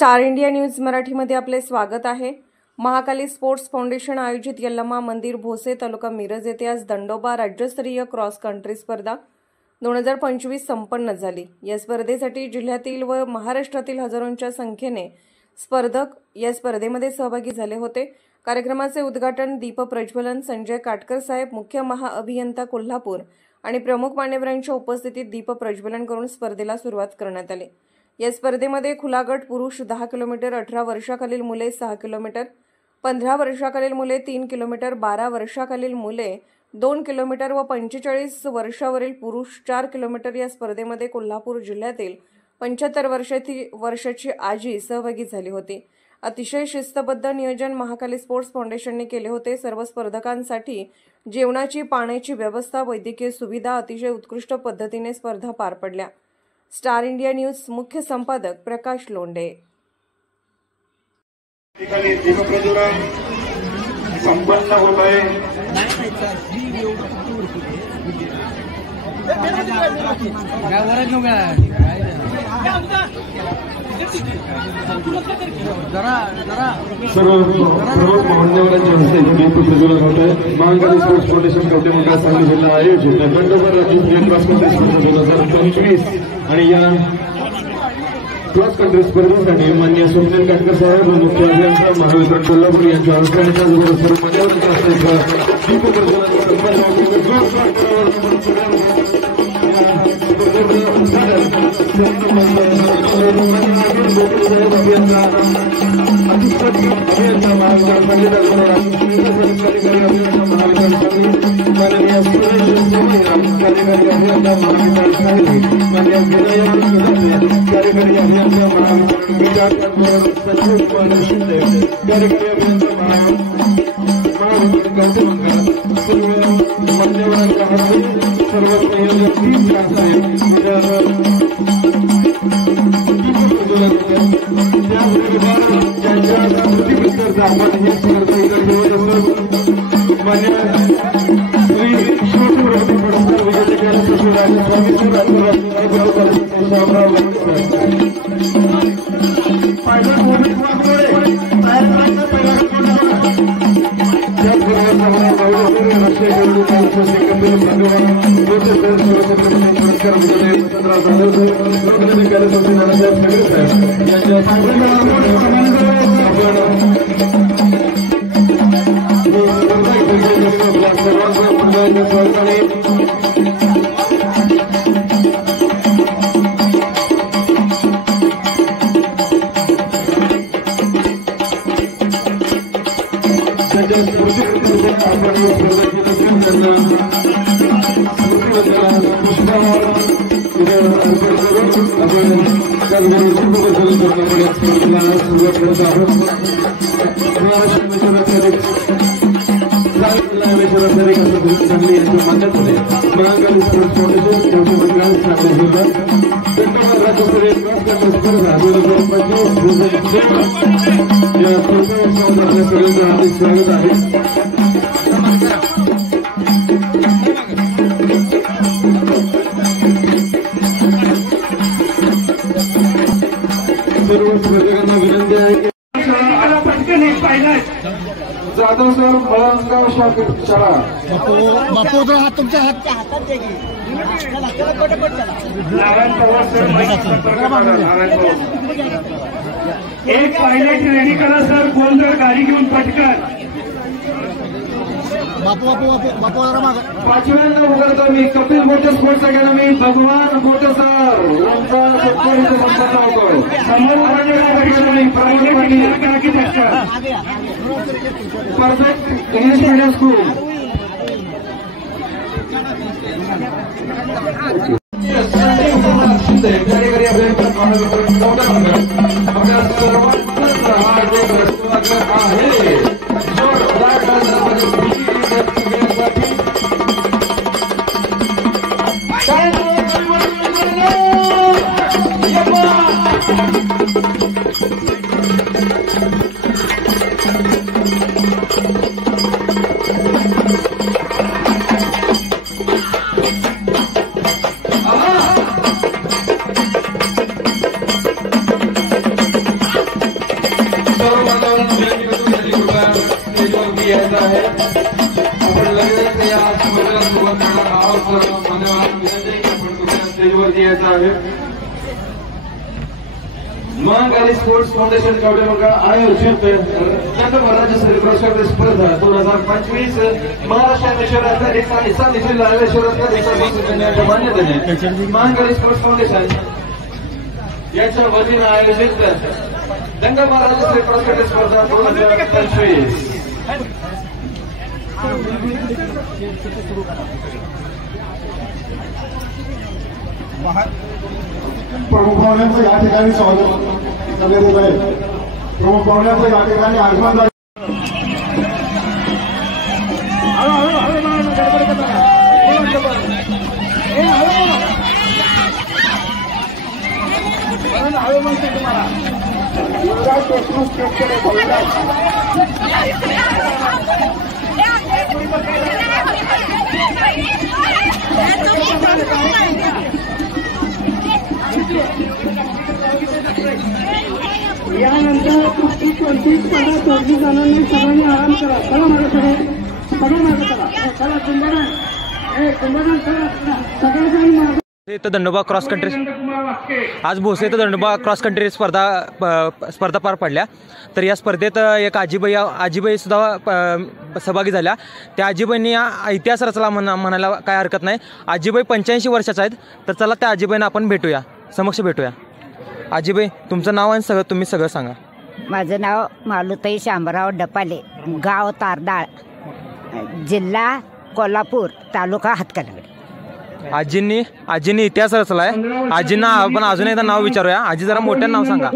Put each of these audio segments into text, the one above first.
Star India news मराठीमध्ये आपले स्वागत आहे। महाकाली स्पोर्ट्स फाउंडेशन आयोजित यल्लमा मंदिर भोसे तालुका मिरज येथे आज दंडोबा राज्यस्तरीय क्रॉस कंट्री स्पर्धा 2025 संपन्न झाली। या स्पर्धेसाठी जिल्ह्यातील व महाराष्ट्रातील हजारोंच्या संख्येने स्पर्धक या स्पर्धेमध्ये सहभागी झाले होते। कार्यक्रमाचे उद्घाटन दीप प्रज्वलन संजय काटकर साहेब मुख्य महाअभियंता कोल्हापूर आणि प्रमुख मान्यवरांच्या उपस्थितीत दीप प्रज्वलन करून स्पर्धेला सुरुवात करण्यात आली। या स्पर्धेमध्ये खुला गट पुरुष 10 किलोमीटर, 18 वर्षाखालील मुले 6 किलोमीटर, 15 वर्षाखालील मुले 3 किलोमीटर, 12 वर्षाखालील मुले 2 किलोमीटर व 45 वर्षावरील पुरुष 4 किलोमीटर या स्पर्धेमध्ये कोल्हापूर जिल्ह्यातील 75 वर्षाची आजी सहभागी झाली होती। अतिशय शिस्तबद्ध नियोजन महाकाली स्पोर्ट्स फाउंडेशनने केले होते। सर्व स्पर्धकांसाठी जेवणाची पाण्याची व्यवस्था, वैद्यकीय सुविधा अतिशय उत्कृष्ट पद्धतीने स्पर्धा पार पडल्या। स्टार इंडिया न्यूज मुख्य संपादक प्रकाश लोंढे। संपन्न होत आहे। सर्व प्रमुख मान्यवरांच्या हस्ते दीप प्रज्वलन होत आहे। महाकाली स्पोर्ट्स फाउंडेशन कवठे मंडळ सांगली जिल्हा आयोजित दंडोबा राज्यस्तरीय क्रॉस कंट्री स्पर्धा 2025 आणि या क्रॉस कंट्री स्पर्धेसाठी माननीय स्वप्नील काटकर साहेब व मुख्य अभियंता महावितरण कोल्हापूर यांच्या अनुसरणाच्या सर्व मान्यवरांच्या हस्ते दीप जाधव सर मळंजगाव शाळा बापू हात तुमच्या हातात द्या की एक पायलट रेडी करा सर। कोण जर गाडी घेऊन पटकन बापू जरा माग 5व्यांदा उघडतो मी कपिल मोटर स्पोर्ट्स अकॅडमी भगवान मोठे सर यांचा सत्काराचा संपन्न होतो। परफेक्ट इंग्लिश मीडियम स्कूल आपण लगेच या स्पर्धेला सुरुवात करणार आहोत. मान्यवर विनंती की आपण कृपया स्टेजवरती यायचं आहे. महाकाली स्पोर्ट्स फाउंडेशन कवडेमंगळ आयोजित दंडोबा राज्यस्तरीय क्रॉस कंट्री स्पर्धा 2025 महाराष्ट्र देशराष्ट्र आणि 7 जिल्हा देशाच्या मान्यतेने महाकाली स्पोर्ट्स फाउंडेशन यांच्या वतीने आयोजित दंडोबा राज्यस्तरीय क्रॉस कंट्री स्पर्धा 2025 प्रमुख पाहुण्यांचं या ठिकाणी स्वागत करण्यात येत आहे. प्रमुख पाहुण्यांचं या ठिकाणी आगमन झालं. यानंतर 25 पंधरा 24 जणांनी सगळ्यांनी आराम करा. चला मागे सगळं मागे चला. चला कुंभारा सगळ्यांनी मागे. इथं दंडोबा क्रॉस कंट्री आज भोसे इथं दंडोबा क्रॉस कंट्री स्पर्धा पार पडल्या. तर या स्पर्धेत एक आजीबाई सुद्धा सहभागी झाल्या. त्या आजीबाईंनी इतिहास रचला म्हणायला काय हरकत नाही. आजीबाई 85 वर्षाच्या आहेत. तर चला त्या आजीबाईंना आपण भेटूया, समक्ष भेटूया. आजीबाई, तुमचं नाव आणि सगळं सगळं सांगा. माझं नाव मालुताई शामराव डपाले, गाव तारदाळ, जिल्हा कोल्हापूर, तालुका हातकणंगले. आजींनी इतिहास रचलाय. आजींना आपण अजून एकदा नाव विचारूया. आजी जरा मोठ्यानं नाव सांगा.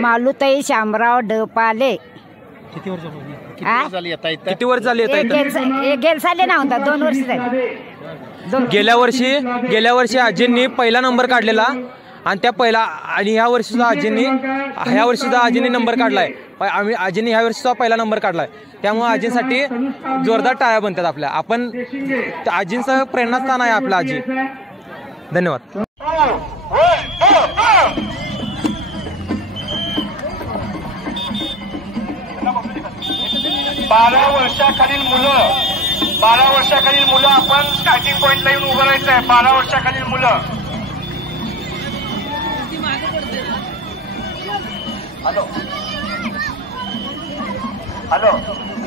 मालुताई शामराव डपाले. किती वर्ष झाली गेल साले ना होता 2 वर्ष झाली. गेल्या वर्षी आजींनी पहिला नंबर काढलेला आणि ह्या वर्षी सुद्धा आजींनी नंबर काढलाय. आजींनी ह्या वर्षी सुद्धा पहिला नंबर काढलाय. त्यामुळे आजींसाठी जोरदार टाळ्या बनतात आपल्या. आपण आजींचं प्रेरणास्थान आहे आपला आजी. धन्यवाद. 12 वर्षाखालील मुलं आपण स्टार्टिंग पॉइंटला येऊन उभं राहायचं आहे. 12 वर्षाखालील मुलं. हॅलो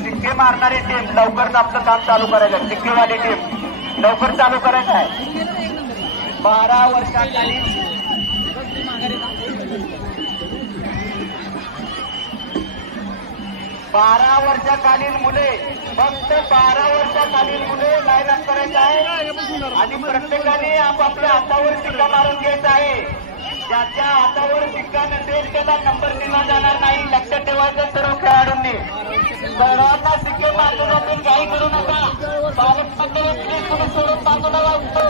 सिक्के मारणारी टीम लवकरच आपलं काम चालू करायचं. सिक्केवाली टीम लवकर चालू करायचं आहे. 12 वर्षाखालील मुले, फक्त 12 वर्षाखालील मुले लाईन अप करायचं आहे आणि प्रत्येकाने आपापल्या हातावर सिक्का मारून घ्यायचा आहे. ज्याच्या हातावर सिक्का नसेल त्याला नंबर दिला जाणार नाही. लक्षात ठेवायचं सर्व खेळाडूंनी. सर्वांना सिक्के मारले जातील, काही करू नका. तुम्ही सोडून बाजूला लागतो.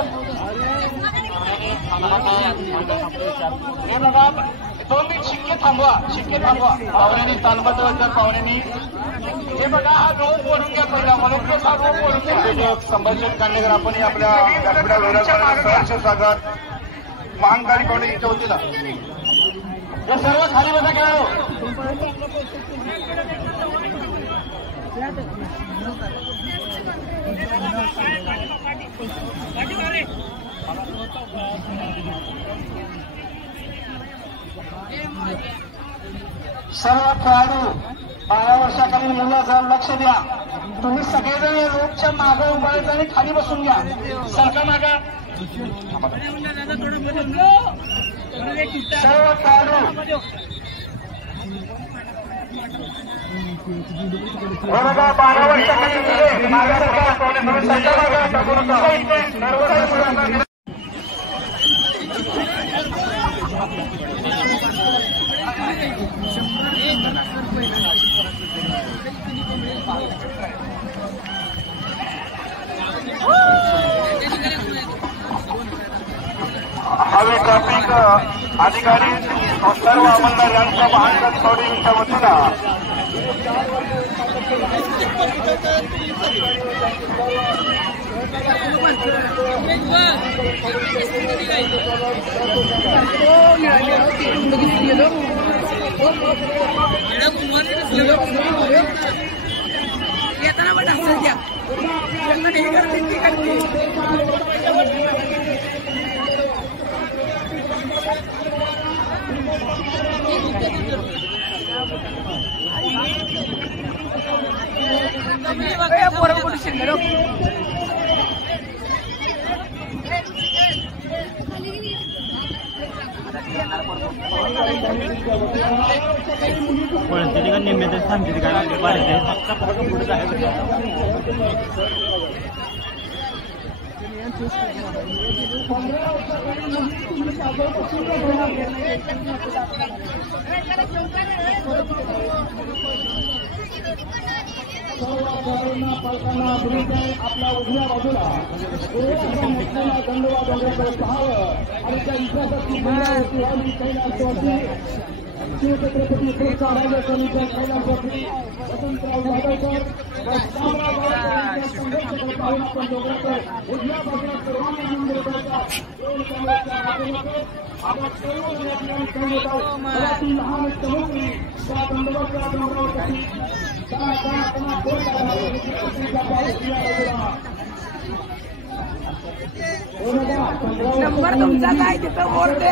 हे बघा 2 मिनिट शिक्के थांबवा. पाहुण्यांनी तालुका पाहुण्यांनी हे बघा हा रोप बोलून घ्या. पहिला म्हणून हा रोप बोलून घ्या. संभाजी कांडेकर आपण आपल्या स्वागत महाकाली कॉलेज इथे होती ना. हे सर्व खाली बसा खेळाडू. सर्व खेळाडू 12 वर्षाखालील मुलाचं लक्ष द्या. तुम्ही सगळेजण रोपच्या मागं उभारायचं आणि खाली बसून घ्या. सरका मागा. सर्व खेळाडू 12 वर्षाखालील हवे ट्रॅफिक अधिकारी सर्व अंमलदार यांच्या महानगर कवडेच्या वतीनं पालकांना विनंती आहे आपल्या उजव्या बाजूला दंडोबा डोंगराकडे पाहावं आणि त्या इतिहासाची पुनरावृत्ती व्हावी. कैलासवासी शिवछत्रपती पुरस्कार समिती कैलासवासी वसंतराव जाधवकर पाहून आपण डोंगराकडे उजव्या बाजूला सर्वांनी मंदिर करतात. आपण सर्व लहान चमकली त्या दंडोबाच्या डोंगरावरती नंबर तुमचा काय तिथं बोर्ड